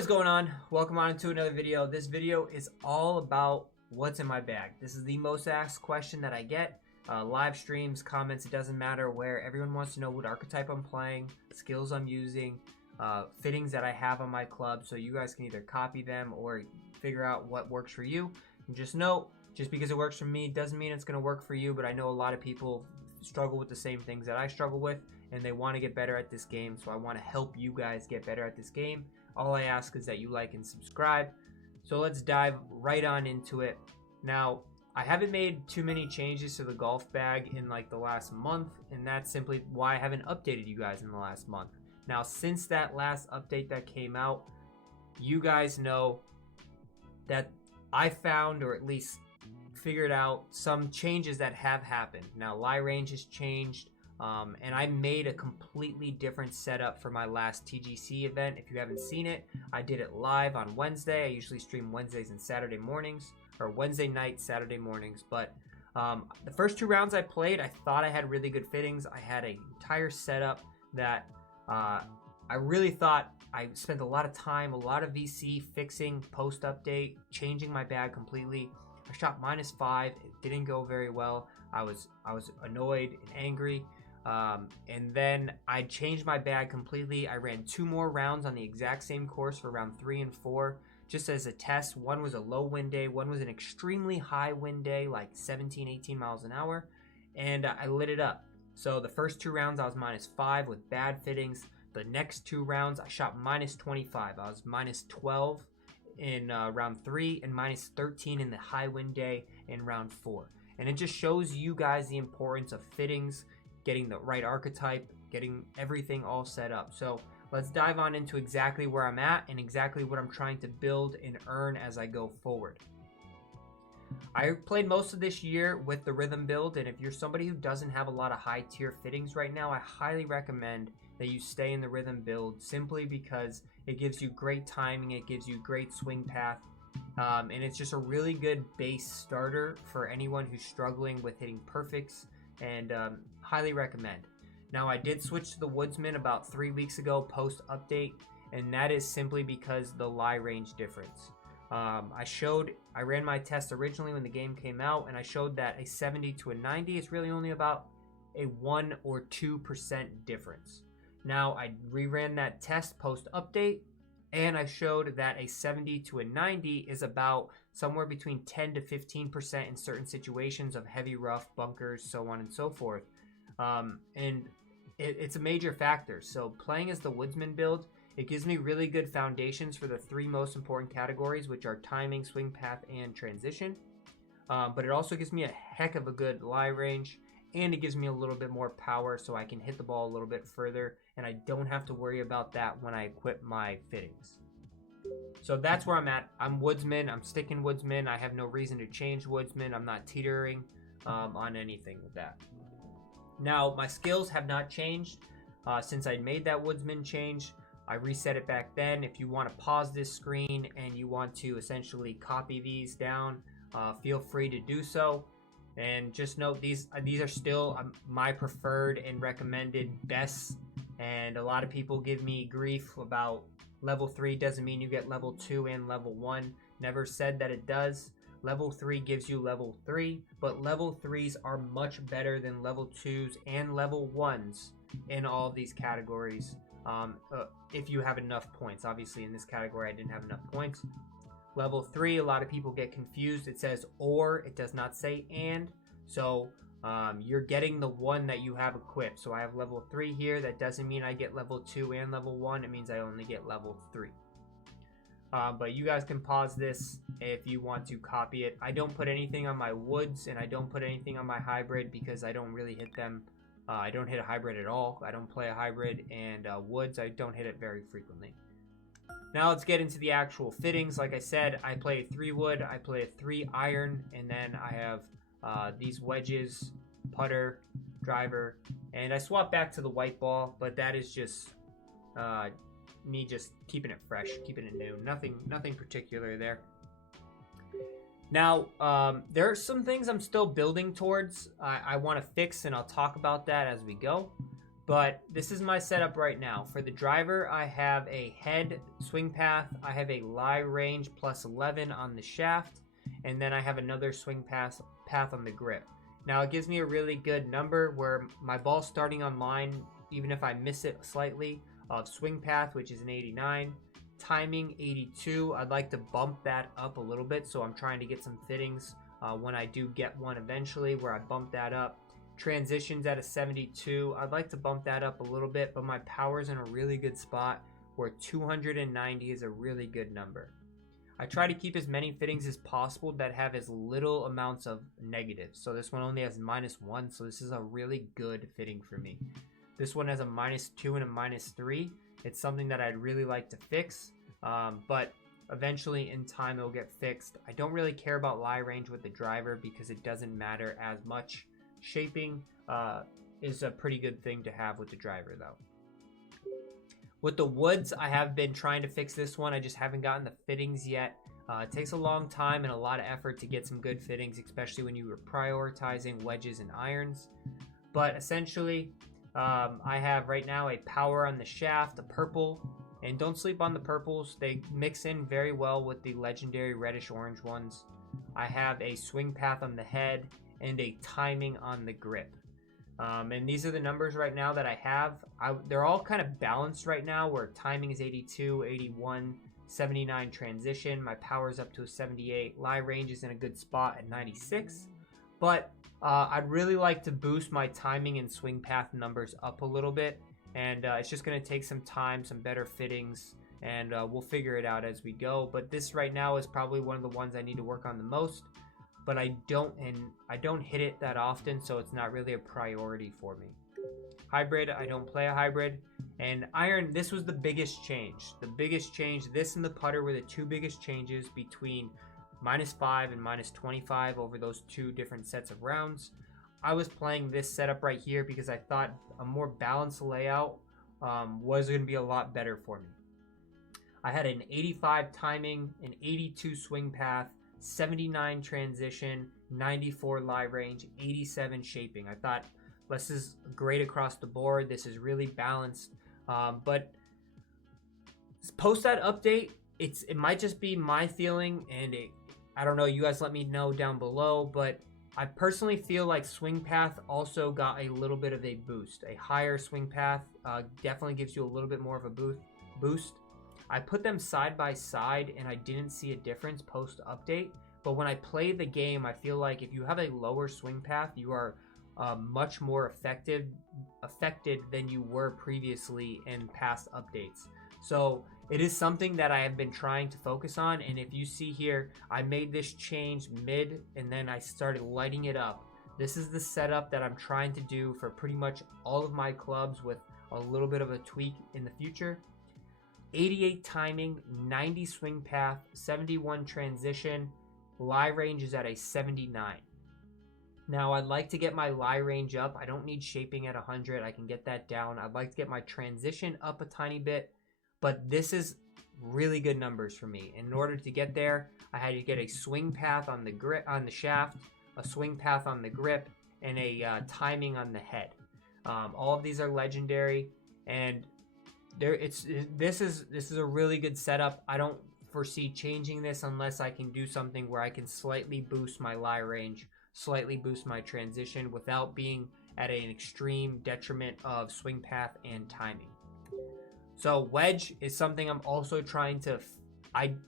What is going on? Welcome on to another video. This video is all about what's in my bag. This is the most asked question that I get. Live streams, comments, it doesn't matter where. Everyone wants to know what archetype I'm playing, skills I'm using, fittings that I have on my club, so you guys can either copy them or figure out what works for you. And just note, just because it works for me doesn't mean it's going to work for you, but I know a lot of people struggle with the same things that I struggle with, and they want to get better at this game, so I want to help you guys get better at this game. All I ask is that you like and subscribe. So let's dive right on into it. Now, I haven't made too many changes to the golf bag in like the last month, and that's simply why I haven't updated you guys in the last month. Now, since that last update that came out, you guys know that I found, or at least figured out, some changes that have happened. Now, lie range has changed. And I made a completely different setup for my last TGC event. If you haven't seen it, I did it live on Wednesday. I usually stream Wednesdays and Saturday mornings, or Wednesday night, Saturday mornings. But the first two rounds I played, I thought I had really good fittings. I had an entire setup that I really thought I spent a lot of time, a lot of VC fixing, post update, changing my bag completely. I shot -5. It didn't go very well. I was annoyed and angry. And then I changed my bag completely. I ran 2 more rounds on the exact same course for round 3 and 4, just as a test. One was a low wind day, one was an extremely high wind day, like 17, 18 miles an hour, and I lit it up. So the first 2 rounds I was -5 with bad fittings. The next 2 rounds I shot -25. I was -12 in round 3 and -13 in the high wind day in round 4. And it just shows you guys the importance of fittings, getting the right archetype, getting everything all set up. So let's dive on into exactly where I'm at and exactly what I'm trying to build and earn as I go forward. I played most of this year with the rhythm build, and if you're somebody who doesn't have a lot of high tier fittings right now, I highly recommend that you stay in the rhythm build, simply because it gives you great timing, it gives you great swing path, and it's just a really good base starter for anyone who's struggling with hitting perfects, and highly recommend. Now, I did switch to the Woodsman about 3 weeks ago post update, and that is simply because the lie range difference. I ran my test originally when the game came out, and I showed that a 70 to a 90 is really only about a 1 or 2% difference. Now, I reran that test post update, and I showed that a 70 to a 90 is about somewhere between 10 to 15% in certain situations of heavy rough, bunkers, so on and so forth. And it's a major factor. So playing as the Woodsman build, it gives me really good foundations for the 3 most important categories, which are timing, swing path, and transition. But it also gives me a heck of a good lie range, and it gives me a little bit more power so I can hit the ball a little bit further, and I don't have to worry about that when I equip my fittings. So that's where I'm at. I'm Woodsman. I'm sticking Woodsman. I have no reason to change Woodsman. I'm not teetering on anything with that. Now, my skills have not changed since I made that Woodsman change. I reset it back then. If you want to pause this screen and you want to essentially copy these down, feel free to do so. And just note, these are still my preferred and recommended bests. And a lot of people give me grief about level 3 doesn't mean you get level 2 and level 1. Never said that it does. Level 3 gives you level 3, but level 3s are much better than level 2s and level 1s in all of these categories, if you have enough points. Obviously, in this category, I didn't have enough points. Level 3, a lot of people get confused. It says or, it does not say and. So you're getting the one that you have equipped. So I have level 3 here. That doesn't mean I get level 2 and level 1. It means I only get level 3. But you guys can pause this if you want to copy it. I don't put anything on my woods, and I don't put anything on my hybrid because I don't really hit them. I don't hit a hybrid at all. I don't play a hybrid, and woods, I don't hit it very frequently. Now let's get into the actual fittings. Like I said, I play a 3 wood, I play a 3 iron, and then I have these wedges, putter, driver, and I swap back to the white ball, but that is just me just keeping it fresh, keeping it new. Nothing particular there. Now, there are some things I'm still building towards. I want to fix, and I'll talk about that as we go. But this is my setup right now. For the driver, I have a head swing path. I have a lie range plus 11 on the shaft. And then I have another swing path on the grip. Now it gives me a really good number where my ball's starting on line, even if I miss it slightly, of swing path, which is an 89. Timing, 82. I'd like to bump that up a little bit, so I'm trying to get some fittings when I do get one eventually, where I bump that up. Transitions at a 72. I'd like to bump that up a little bit, but my power's in a really good spot where 290 is a really good number. I try to keep as many fittings as possible that have as little amounts of negatives. So this one only has -1, so this is a really good fitting for me. This one has a -2 and a -3. It's something that I'd really like to fix, but eventually in time it'll get fixed. I don't really care about lie range with the driver because it doesn't matter as much. Shaping is a pretty good thing to have with the driver though. With the woods, I have been trying to fix this one. I just haven't gotten the fittings yet. It takes a long time and a lot of effort to get some good fittings, especially when you are prioritizing wedges and irons. But essentially, I have right now a power on the shaft, a purple, and don't sleep on the purples. They mix in very well with the legendary reddish orange ones. I have a swing path on the head and a timing on the grip. And these are the numbers right now that I have. They're all kind of balanced right now, where timing is 82, 81, 79 transition. My power's up to a 78. Lie range is in a good spot at 96. But I'd really like to boost my timing and swing path numbers up a little bit. And it's just going to take some time, some better fittings, and we'll figure it out as we go. But this right now is probably one of the ones I need to work on the most. But I don't hit it that often, so it's not really a priority for me. Hybrid, I don't play a hybrid. And iron, this was the biggest change. The biggest change, this and the putter were the two biggest changes between -5 and -25 over those two different sets of rounds. I was playing this setup right here because I thought a more balanced layout was going to be a lot better for me. I had an 85 timing, an 82 swing path, 79 transition, 94 lie range, 87 shaping. I thought this is great across the board. This is really balanced. But post that update, it might just be my feeling, and I don't know. You guys let me know down below. But I personally feel like swing path also got a little bit of a boost. A higher swing path definitely gives you a little bit more of a boost. I put them side by side and I didn't see a difference post update, but when I play the game, I feel like if you have a lower swing path, you are much more affected than you were previously in past updates. So it is something that I have been trying to focus on, and if you see here, I made this change mid and then I started lighting it up. This is the setup that I'm trying to do for pretty much all of my clubs with a little bit of a tweak in the future. 88 timing, 90 swing path, 71 transition, lie range is at a 79. Now I'd like to get my lie range up. I don't need shaping at 100. I can get that down. I'd like to get my transition up a tiny bit, but this is really good numbers for me. In order to get there, I had to get a swing path on the grip, on the shaft, a swing path on the grip, and a timing on the head. All of these are legendary, and this is a really good setup. I don't foresee changing this unless I can do something where I can slightly boost my lie range, slightly boost my transition without being at an extreme detriment of swing path and timing. So wedge is something I'm also trying to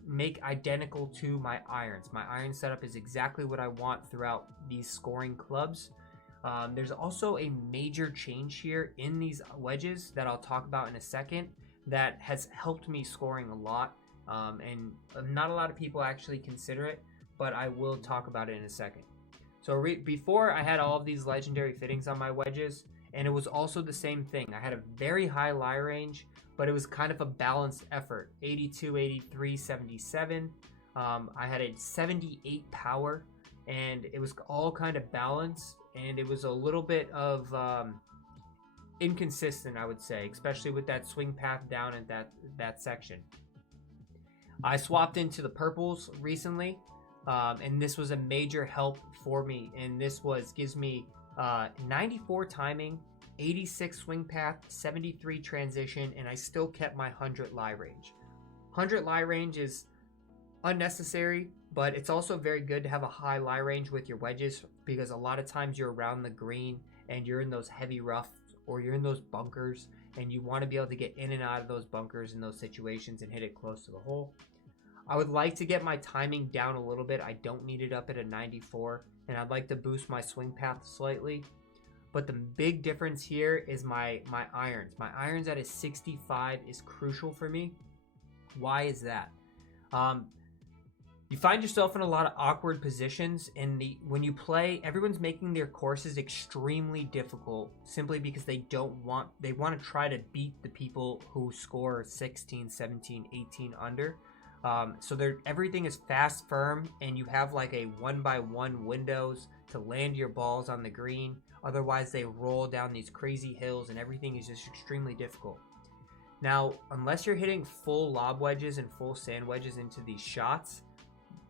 make identical to my irons. My iron setup is exactly what I want throughout these scoring clubs. There's also a major change here in these wedges that I'll talk about in a second that has helped me scoring a lot, and not a lot of people actually consider it, but I will talk about it in a second. So before, I had all of these legendary fittings on my wedges, and it was also the same thing. I had a very high lie range, but it was kind of a balanced effort. 82, 83, 77. I had a 78 power, and it was all kind of balanced. And it was a little bit of inconsistent, I would say, especially with that swing path down at that section. I swapped into the purples recently. and this was a major help for me. And this gives me 94 timing, 86 swing path, 73 transition, and I still kept my 100 lie range. 100 lie range is unnecessary, but it's also very good to have a high lie range with your wedges, because a lot of times you're around the green and you're in those heavy roughs or you're in those bunkers, and you want to be able to get in and out of those bunkers in those situations and hit it close to the hole. I would like to get my timing down a little bit. I don't need it up at a 94, and I'd like to boost my swing path slightly. But the big difference here is my irons. My irons at a 65 is crucial for me. Why is that? You find yourself in a lot of awkward positions, and when you play, everyone's making their courses extremely difficult simply because they want to try to beat the people who score 16, 17, 18 under. So everything is fast, firm, and you have like a 1x1 windows to land your balls on the green. Otherwise, they roll down these crazy hills, and everything is just extremely difficult. Now, unless you're hitting full lob wedges and full sand wedges into these shots,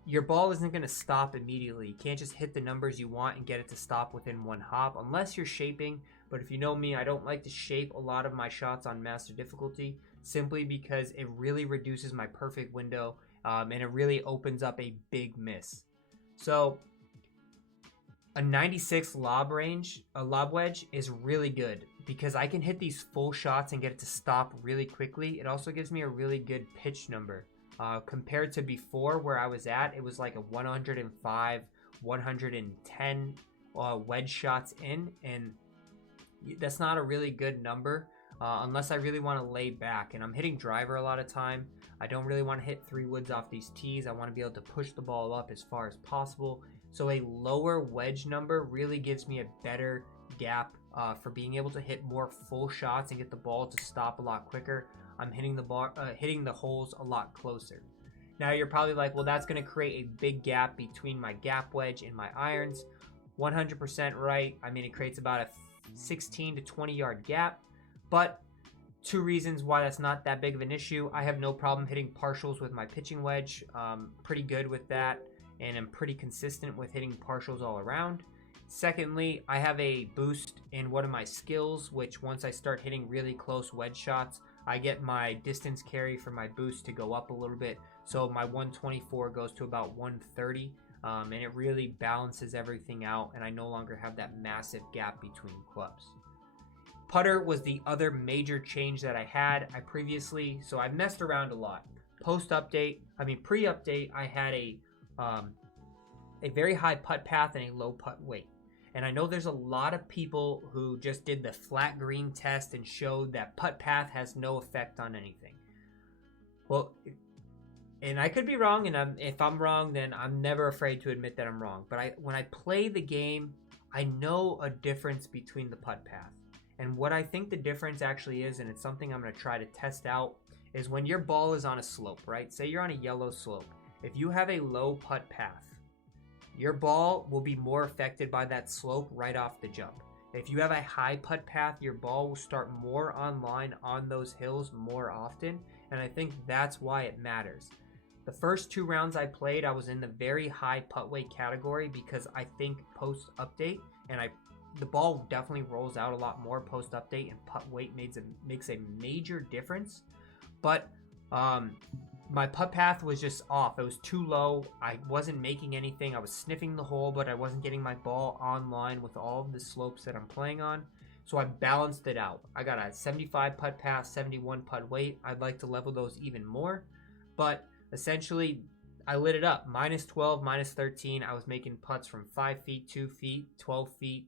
your ball isn't going to stop immediately. You can't just hit the numbers you want and get it to stop within one hop, unless you're shaping. But if you know me, I don't like to shape a lot of my shots on master difficulty, simply because it really reduces my perfect window, and it really opens up a big miss. So a 96 lob wedge is really good because I can hit these full shots and get it to stop really quickly. It also gives me a really good pitch number. Compared to before where I was at, it was like a 105, 110 wedge shots in, and that's not a really good number unless I really want to lay back. And I'm hitting driver a lot of time. I don't really want to hit 3 woods off these tees. I want to be able to push the ball up as far as possible. So a lower wedge number really gives me a better gap for being able to hit more full shots and get the ball to stop a lot quicker. I'm hitting the holes a lot closer. Now you're probably like, well, that's going to create a big gap between my gap wedge and my irons. 100% right. I mean, it creates about a 16 to 20 yard gap, but 2 reasons why that's not that big of an issue. I have no problem hitting partials with my pitching wedge. Pretty good with that, and I'm pretty consistent with hitting partials all around. Secondly, I have a boost in one of my skills, which once I start hitting really close wedge shots, I get my distance carry for my boost to go up a little bit. So my 124 goes to about 130, and it really balances everything out, and I no longer have that massive gap between clubs. Putter was the other major change that I had. So I messed around a lot. Pre-update, I had a very high putt path and a low putt weight. And I know there's a lot of people who just did the flat green test and showed that putt path has no effect on anything. Well, and I could be wrong, and if I'm wrong, then I'm never afraid to admit that I'm wrong. But when I play the game, I know a difference between the putt path. And what I think the difference actually is, and it's something I'm going to try to test out, is when your ball is on a slope, right? Say you're on a yellow slope. If you have a low putt path, your ball will be more affected by that slope right off the jump. If you have a high putt path, your ball will start more online on those hills more often, and I think that's why it matters. The first 2 rounds I played, I was in the very high putt weight category because I think post-update, and the ball definitely rolls out a lot more post-update, and putt weight makes a major difference. But my putt path was just off. It was too low. I wasn't making anything. I was sniffing the hole, but I wasn't getting my ball online with all of the slopes that I'm playing on. So I balanced it out. I got a 75 putt path, 71 putt weight. I'd like to level those even more. But essentially, I lit it up. Minus 12, minus 13. I was making putts from 5 feet, 2 feet, 12 feet,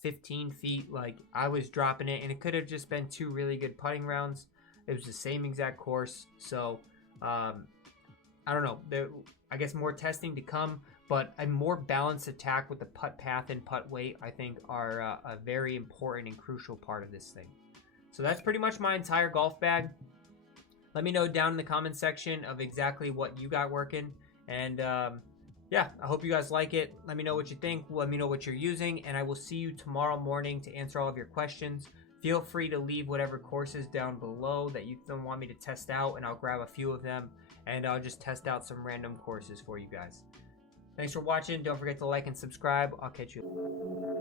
15 feet. Like, I was dropping it, and it could have just been 2 really good putting rounds. It was the same exact course. So I don't know. I guess more testing to come, but a more balanced attack with the putt path and putt weight, I think, are a very important and crucial part of this thing. So that's pretty much my entire golf bag. Let me know down in the comment section of exactly what you got working. And yeah, I hope you guys like it. Let me know what you think. Let me know what you're using. And I will see you tomorrow morning to answer all of your questions. Feel free to leave whatever courses down below that you don't want me to test out, and I'll grab a few of them, and I'll just test out some random courses for you guys. Thanks for watching. Don't forget to like and subscribe. I'll catch you.